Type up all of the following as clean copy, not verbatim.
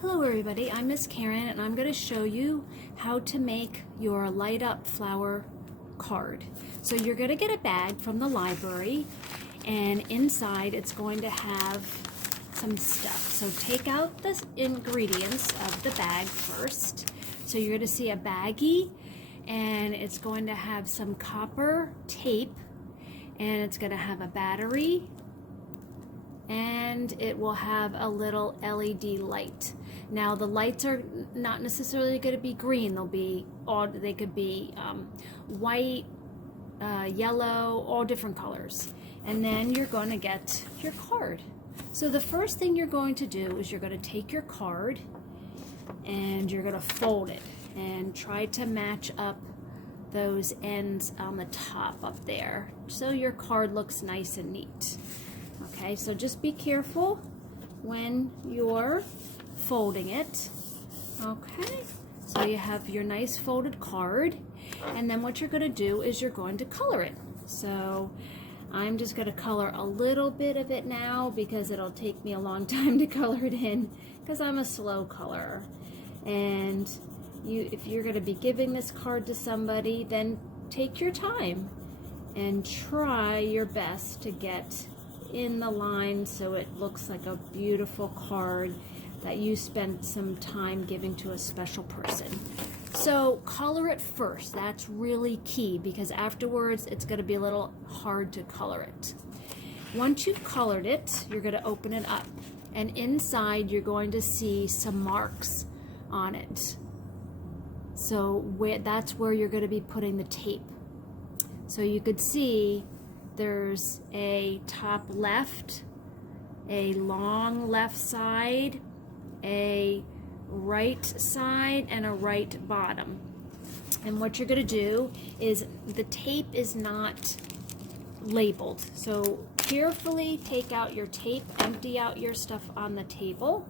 Hello everybody, I'm Miss Karen and I'm going to show you how to make your light up flower card. So you're going to get a bag from the library and inside it's going to have some stuff. So take out the ingredients of the bag first. So you're going to see a baggie and it's going to have some copper tape and it's going to have a battery and it will have a little LED light. Now the lights are not necessarily going to be green. They could be white, yellow, all different colors. And then you're going to get your card. So the first thing you're going to do is you're going to take your card and you're going to fold it and try to match up those ends on the top up there so your card looks nice and neat. Okay, so just be careful when you're folding it. Okay, so you have your nice folded card, and then what you're going to do is you're going to color it. So I'm just going to color a little bit of it now because it'll take me a long time to color it in because I'm a slow colorer. And if you're going to be giving this card to somebody, then take your time and try your best to get in the line so it looks like a beautiful card that you spent some time giving to a special person. So color it first. That's really key because afterwards it's going to be a little hard to color it. Once you've colored it, you're going to open it up and inside you're going to see some marks on it. So that's where you're going to be putting the tape. So you could see there's a top left, a long left side, a right side, and a right bottom. And what you're going to do is the tape is not labeled. So carefully take out your tape, empty out your stuff on the table.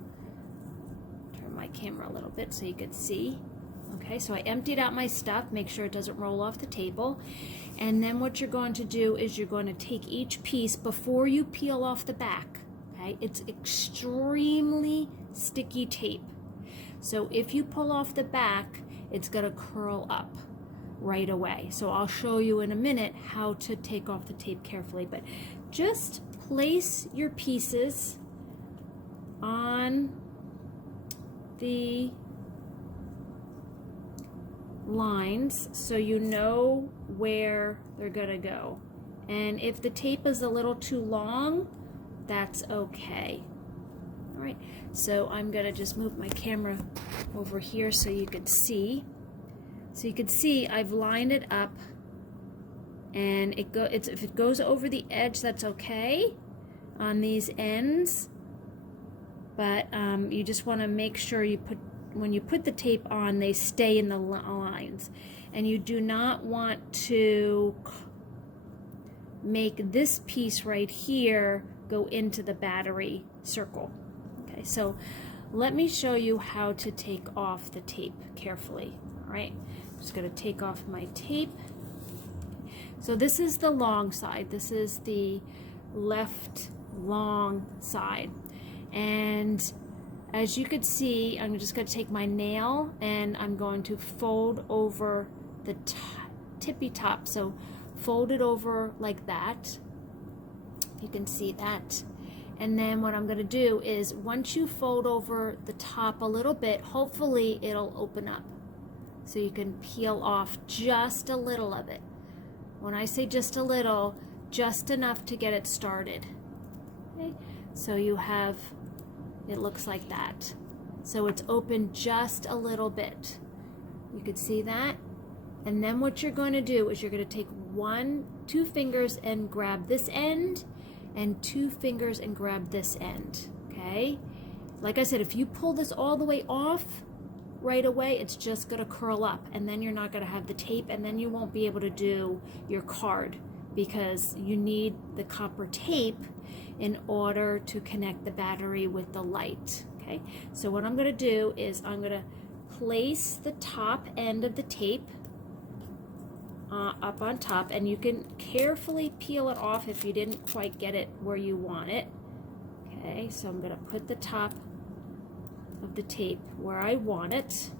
Turn my camera a little bit so you can see. Okay, so I emptied out my stuff, make sure it doesn't roll off the table. And then what you're going to do is you're going to take each piece before you peel off the back. Okay, it's extremely sticky tape. So if you pull off the back, it's going to curl up right away. So I'll show you in a minute how to take off the tape carefully. But just place your pieces on the lines so you know where they're gonna go. And if the tape is a little too long, that's okay. All right, so I'm gonna just move my camera over here so you could see. So you could see I've lined it up and if it goes over the edge, that's okay on these ends, but you just want to make sure when you put the tape on, they stay in the lines. And you do not want to make this piece right here go into the battery circle. Okay, so let me show you how to take off the tape carefully. All right, I'm just going to take off my tape. So this is the long side. This is the left long side. And as you could see, I'm just going to take my nail and I'm going to fold over the tippy top. So fold it over like that. You can see that. And then what I'm going to do is once you fold over the top a little bit, hopefully it'll open up. So you can peel off just a little of it. When I say just a little, just enough to get it started. Okay? So you have, it looks like that. So it's open just a little bit. You could see that. And then what you're going to do is you're going to take two fingers and grab this end and 2 fingers and grab this end. Okay? Like I said, if you pull this all the way off right away, it's just going to curl up and then you're not going to have the tape and then you won't be able to do your card because you need the copper tape in order to connect the battery with the light. Okay, so what I'm going to do is I'm going to place the top end of the tape up on top, and you can carefully peel it off if you didn't quite get it where you want it. Okay, so I'm going to put the top of the tape where I want it,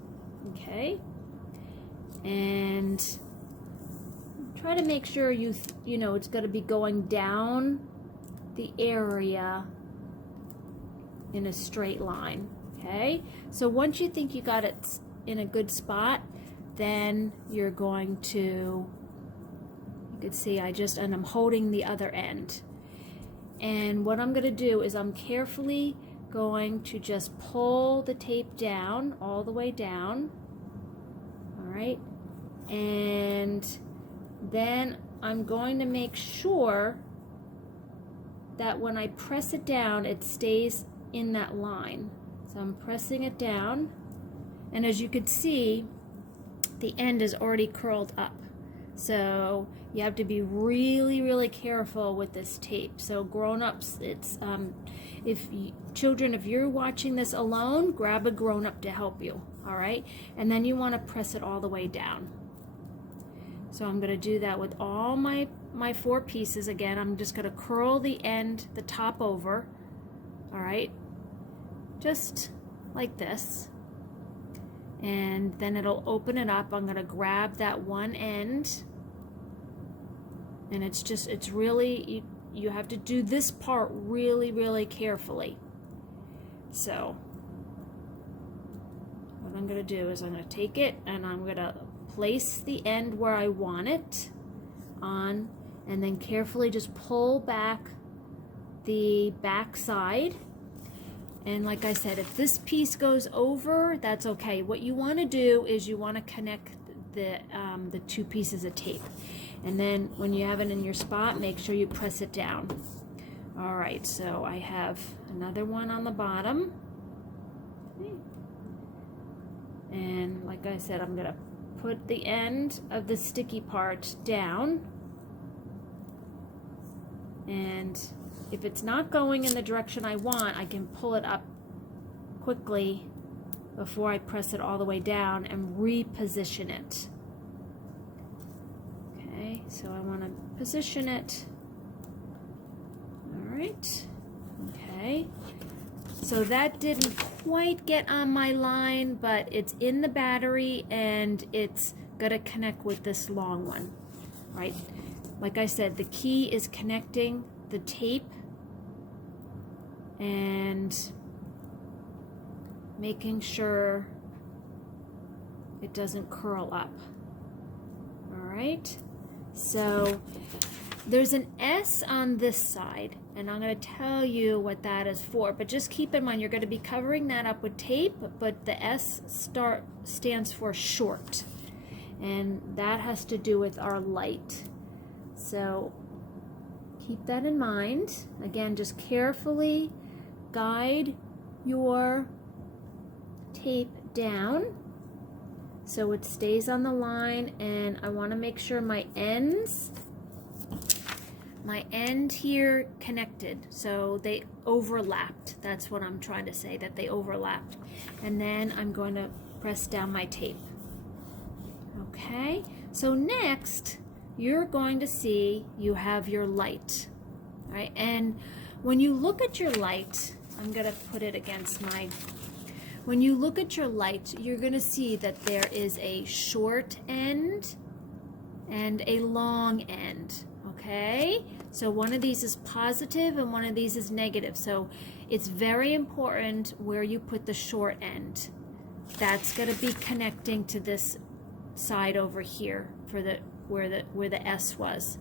okay? And try to make sure you know it's going to be going down the area in a straight line, okay? So once you think you got it in a good spot, then you're going to, you can see and I'm holding the other end. And what I'm going to do is I'm carefully going to just pull the tape down, all the way down, all right? And then I'm going to make sure that when I press it down, it stays in that line. So I'm pressing it down, and as you can see, the end is already curled up. So you have to be really, really careful with this tape. So grown-ups, it's if you're watching this alone, grab a grown-up to help you, all right? And then you want to press it all the way down. So I'm going to do that with all my 4 pieces. Again, I'm just going to curl the end, the top over, all right? Just like this. And then it'll open it up. I'm going to grab that one end, and it's really, you have to do this part really, really carefully. So what I'm going to do is I'm going to take it and I'm going to place the end where I want it on, and then carefully just pull back the back side. And like I said, if this piece goes over, that's okay. What you want to do is you want to connect the 2 pieces of tape. And then when you have it in your spot, make sure you press it down. All right, so I have another one on the bottom. And like I said, I'm going to put the end of the sticky part down. And if it's not going in the direction I want, I can pull it up quickly before I press it all the way down and reposition it. Okay, so I want to position it. All right, okay. So that didn't quite get on my line, but it's in the battery and it's gonna connect with this long one, right? Like I said, the key is connecting the tape and making sure it doesn't curl up. All right, so there's an S on this side, and I'm going to tell you what that is for, but just keep in mind you're going to be covering that up with tape, but the S stands for short, and that has to do with our light. So keep that in mind. Again, just carefully guide your tape down so it stays on the line, and I want to make sure my end here connected, so they overlapped. That's what I'm trying to say, that they overlapped. And then I'm going to press down my tape. Okay, so next you're going to see you have your light, right? And when you look at your light, I'm going to put it against my, when you look at your light, you're going to see that there is a short end and a long end, okay? So one of these is positive and one of these is negative. So it's very important where you put the short end. That's going to be connecting to this side over here for the where the S was.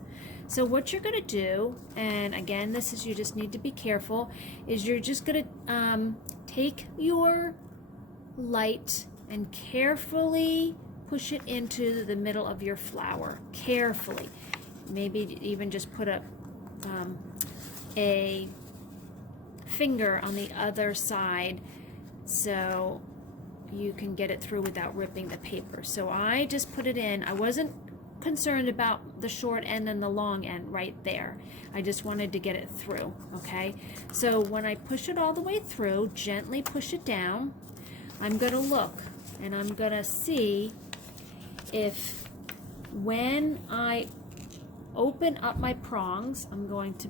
So what you're going to do, and again, this is, you just need to be careful, is you're just going to take your light and carefully push it into the middle of your flower. Carefully. Maybe even just put a finger on the other side so you can get it through without ripping the paper. So I just put it in. I wasn't concerned about the short end and the long end right there. I just wanted to get it through, okay? So when I push it all the way through, gently push it down, I'm going to look and I'm going to see if when I open up my prongs, I'm going to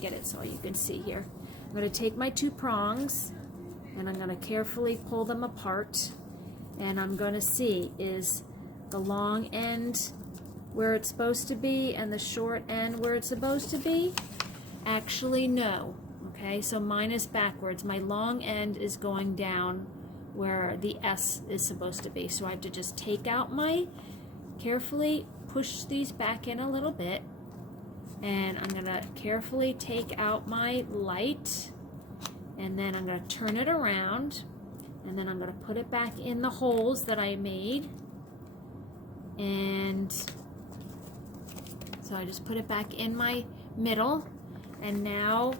get it so you can see here. I'm going to take my 2 prongs and I'm going to carefully pull them apart, and I'm going to see, is the long end where it's supposed to be and the short end where it's supposed to be? Actually, no. Okay, so mine is backwards. My long end is going down where the S is supposed to be. So I have to just take out carefully push these back in a little bit, and I'm going to carefully take out my light, and then I'm going to turn it around, and then I'm going to put it back in the holes that I made. And so I just put it back in my middle, and now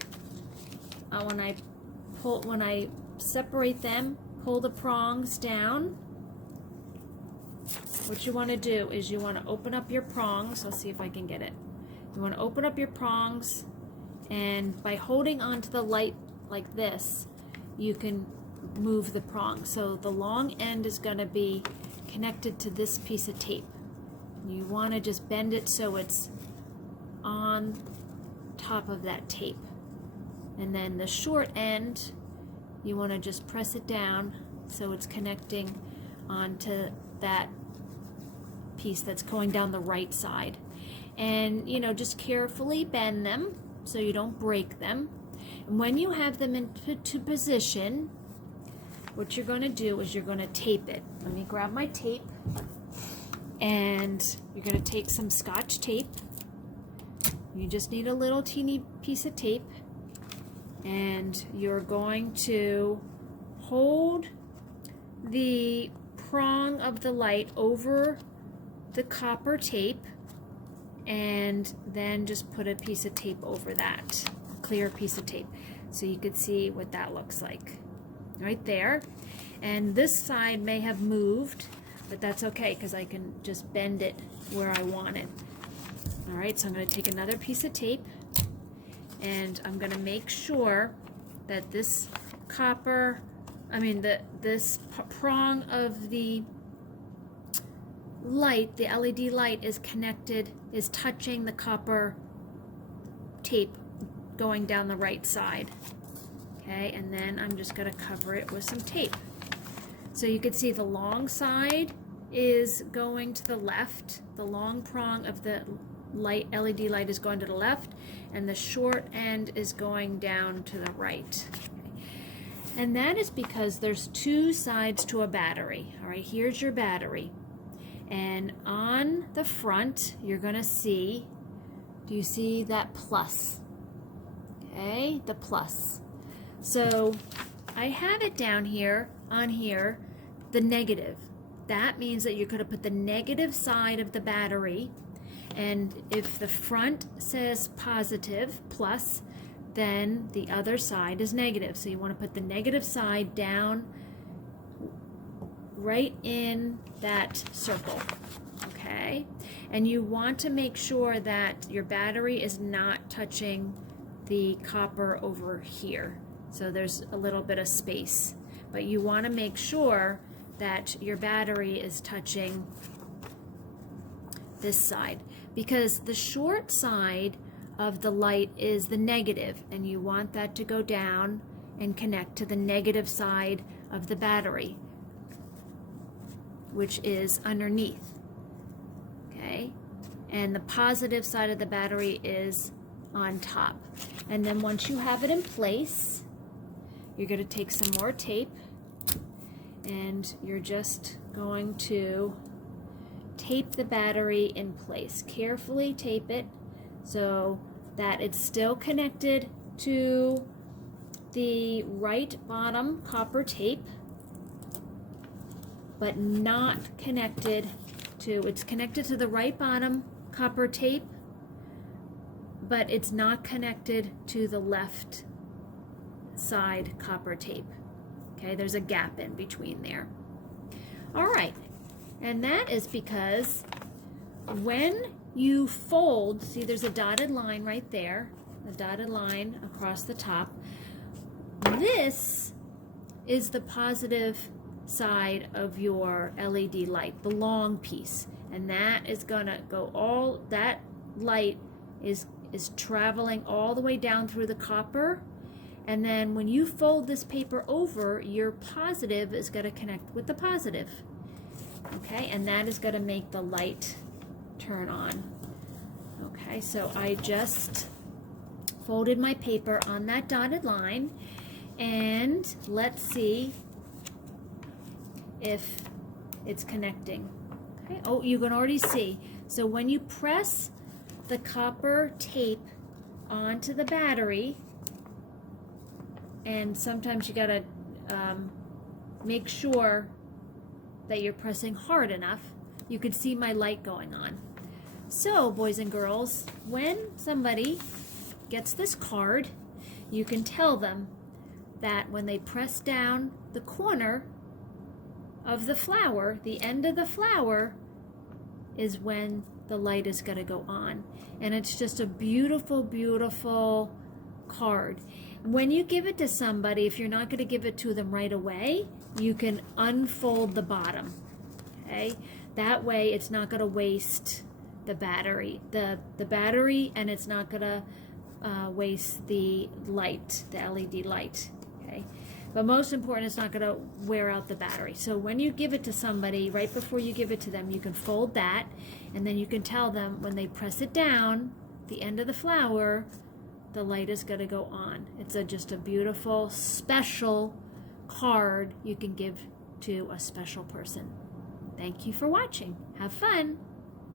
when I separate them, pull the prongs down. What you want to do is you want to open up your prongs. I'll see if I can get it. You want to open up your prongs, and by holding onto the light like this, you can move the prong. So the long end is going to be connected to this piece of tape. You want to just bend it so it's on top of that tape. And then the short end, you want to just press it down so it's connecting onto that piece that's going down the right side. And just carefully bend them so you don't break them. And when you have them into position, what you're going to do is you're going to tape it. Let me grab my tape, and you're going to take some Scotch tape. You just need a little teeny piece of tape, and you're going to hold the prong of the light over the copper tape, and then just put a piece of tape over that, a clear piece of tape, so you can see what that looks like right there. And this side may have moved, but that's okay because I can just bend it where I want it. All right, so I'm going to take another piece of tape, and I'm going to make sure that this this prong of the light, the LED light, is touching the copper tape going down the right side. Okay, and then I'm just going to cover it with some tape. So you can see the long side is going to the left. The long prong of the LED light is going to the left, and the short end is going down to the right. Okay. And that is because there's two sides to a battery. All right, here's your battery. And on the front, you're going to see, do you see that plus? Okay, the plus. So I have it down here, on here, the negative. That means that you're going to put the negative side of the battery, and if the front says positive, plus, then the other side is negative. So you want to put the negative side down right in that circle, okay? And you want to make sure that your battery is not touching the copper over here. So there's a little bit of space, but you want to make sure that your battery is touching this side, because the short side of the light is the negative, and you want that to go down and connect to the negative side of the battery, which is underneath, okay? And the positive side of the battery is on top. And then once you have it in place, you're going to take some more tape, and you're just going to tape the battery in place. Carefully tape it so that it's still connected to the right bottom copper tape, but not connected to, it's connected to the right bottom copper tape, but it's not connected to the left side copper tape. Okay, there's a gap in between there. All right, and that is because when you fold, see there's a dotted line right there, a dotted line across the top. This is the positive side of your LED light, the long piece, and that is gonna go all, that light is traveling all the way down through the copper, And then when you fold this paper over, your positive is going to connect with the positive. Okay, and that is going to make the light turn on. Okay, so I just folded my paper on that dotted line, and let's see if it's connecting. Okay. Oh, you can already see. So when you press the copper tape onto the battery, and sometimes you gotta make sure that you're pressing hard enough, you can see my light going on. So, boys and girls, when somebody gets this card, you can tell them that when they press down the corner of the flower, the end of the flower, is when the light is going to go on. And it's just a beautiful, beautiful card. When you give it to somebody, if you're not going to give it to them right away, you can unfold the bottom. Okay? That way it's not going to waste the battery, the battery, and it's not going to waste the light, the LED light. Okay? But most important, it's not going to wear out the battery. So when you give it to somebody, right before you give it to them, you can fold that, and then you can tell them when they press it down, the end of the flower, the light is going to go on. It's just a beautiful, special card you can give to a special person. Thank you for watching. Have fun.